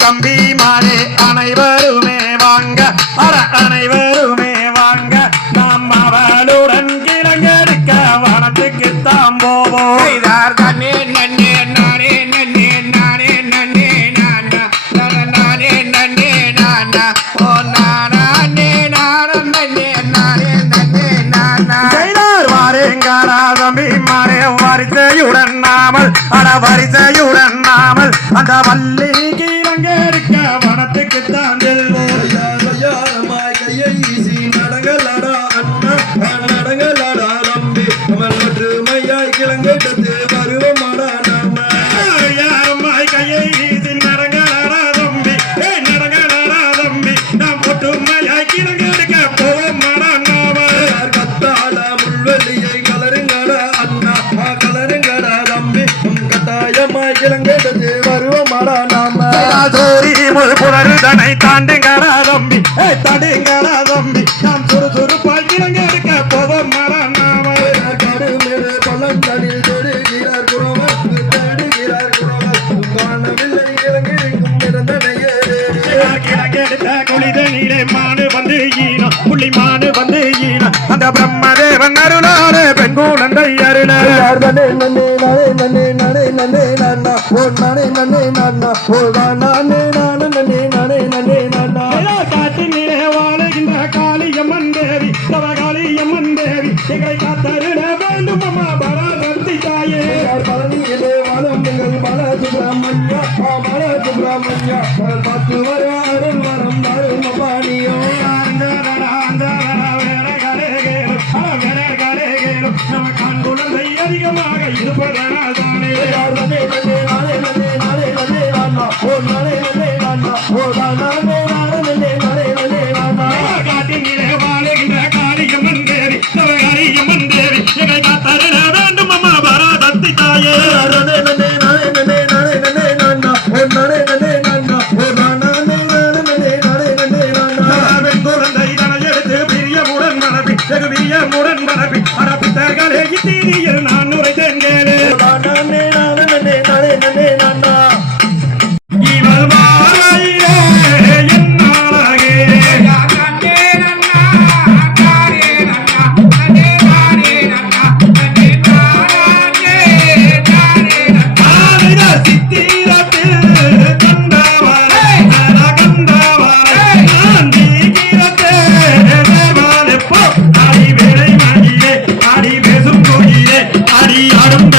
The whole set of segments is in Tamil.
தம்பிமாரே அனைவருமே வாங்க. அட அனைவருமே வாங்க. நாம் அவளுடன் கிழங்கெடுக்க வனத்துக்கு தாம் போவோம். செய்தார் தன்னே நன்னே நானே நன்னே நானே நன்னே நானா. நானா நானே நன்னே நானா. ஓ நானா நானா நன்னே நானே நன்னே நானா. செய்தார் வாரேங்காரா தம்பிமாரே வரிசையுடன் நாமல். அட வரிசையுடன் நாமல். அந்த வள்ளி கிழங்கெடுக்க வனத்துக்கு தான் செல்வோம் நடங்கலடா அண்ணா நடங்கலடா நம்பி நம்ம ஒற்றுமையாய் கிளங்கெடுத்து நாமல் கடுமையிலே பள்ளந்தனில் தேடுகிறார் குறவர் தேடுகிறார் குறவர் காணவில்லை இறங்கிருக்கும் நிறந்தனையே கிழங்கெடுத்த குளிதனிலே மானு வந்து ஈனம் புள்ளி மானு வந்து ஈனம் அந்த பிரம்மதேவன் அருளான பெண் குழந்தை அருள நன்னே நன்னே நானே நன்னே நானே நன்னே நானா ஓ நானே நன்னே நானா ஓ நானே நானே பார்த்து வர அருள் வரம் தாரும் பாணியோ ஆந்தரடா, ஆந்தரடா, வேடகரேகேலும், அட வேடகரேகேலும், நம்ம கண் குழந்தை அதிகமாக இருப்பதனால் தானே யார் நன்னே நன்னே நானே நன்னே நானே நன்னே நானா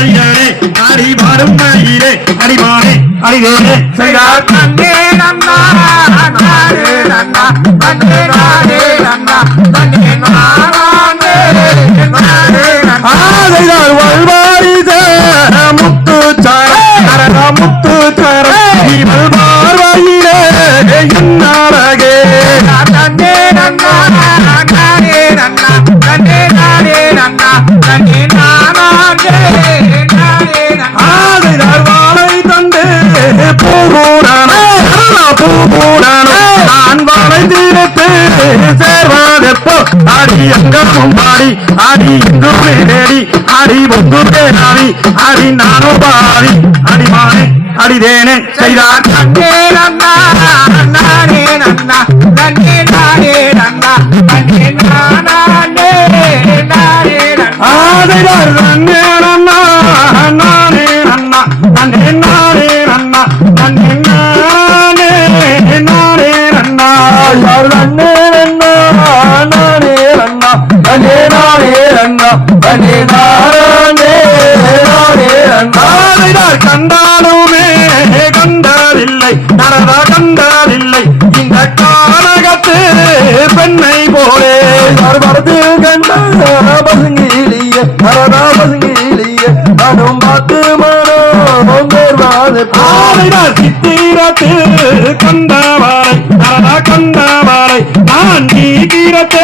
ஆடும் கையலே அடி பாடும் கையிலே அடி மானே அடி வேலே செய்தார் நன்னே நானே நன்னா நன்னே நானே நன்னா நன்னே நானே நானே ஆதைகள் வல்வாரிச முத்துச்சாரம் முத்துச்சாரம் இவள் பூபூரண நான் வாழை தீரத்து சேர்வாதெப்போ? அடி எங்கும் பாடி அடி இங்கும் தேடி அடி நானும் பாவி. மானே அடிதேனே செய்தார் நன்னே நன்னா நானே நன்னா நன்னே நானே நன்னா நன்னே நானே நானே நன்னா. ஆதைகள் நன்னே நன்னா ஆதைகள் கண்டாலுமே கண்டதில்லை நரதா கண்டதில்லை இந்த கானகத்து பெண்ணை போலே. வரது கண்ட பசுங்கிலிய வரதா பசுங்கிலிய நானும் பார்த்து மனம் தேர்வாது ஆவிடர் சித்திரத்து கண்டவாரை. கண்டவாரை நான் தீக்கிரத்தே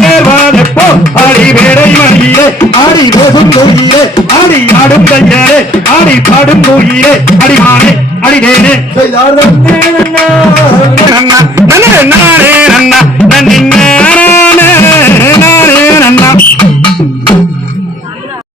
தேர்வாதெப்போ அடி வேடை மகிழே அடி பேசும் கோயிலே அடி ஆடும் கையலே அடி பாடும் கோயிலே அடி மானே அடி தேனே செய்தார் நன்னே நன்னா நன்னா நன்னே நானே